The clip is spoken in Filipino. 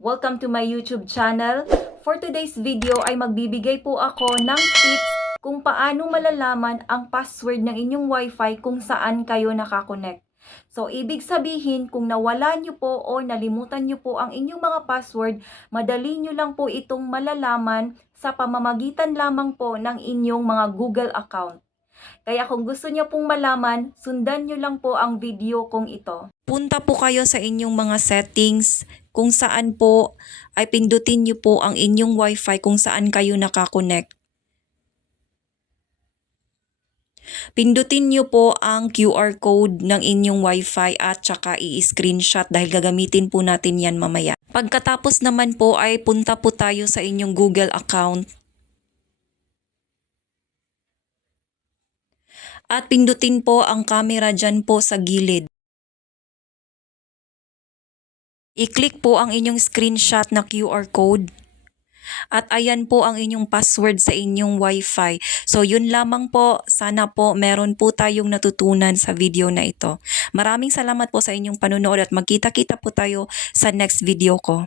Welcome to my YouTube channel. For today's video ay magbibigay po ako ng tips kung paano malalaman ang password ng inyong Wi-Fi kung saan kayo nakakonect. So, ibig sabihin kung nawala nyo po o nalimutan nyo po ang inyong mga password, madali nyo lang po itong malalaman sa pamamagitan lamang po ng inyong mga Google account. Kaya kung gusto niyo pong malaman, sundan niyo lang po ang video kong ito. Punta po kayo sa inyong mga settings kung saan po ay pindutin niyo po ang inyong Wi-Fi kung saan kayo nakakonect. Pindutin niyo po ang QR code ng inyong Wi-Fi at saka i-screenshot dahil gagamitin po natin yan mamaya. Pagkatapos naman po ay punta po tayo sa inyong Google account. At pindutin po ang camera dyan po sa gilid. I-click po ang inyong screenshot na QR code. At ayan po ang inyong password sa inyong Wi-Fi. So yun lamang po, sana po meron po tayong natutunan sa video na ito. Maraming salamat po sa inyong panunood at magkita-kita po tayo sa next video ko.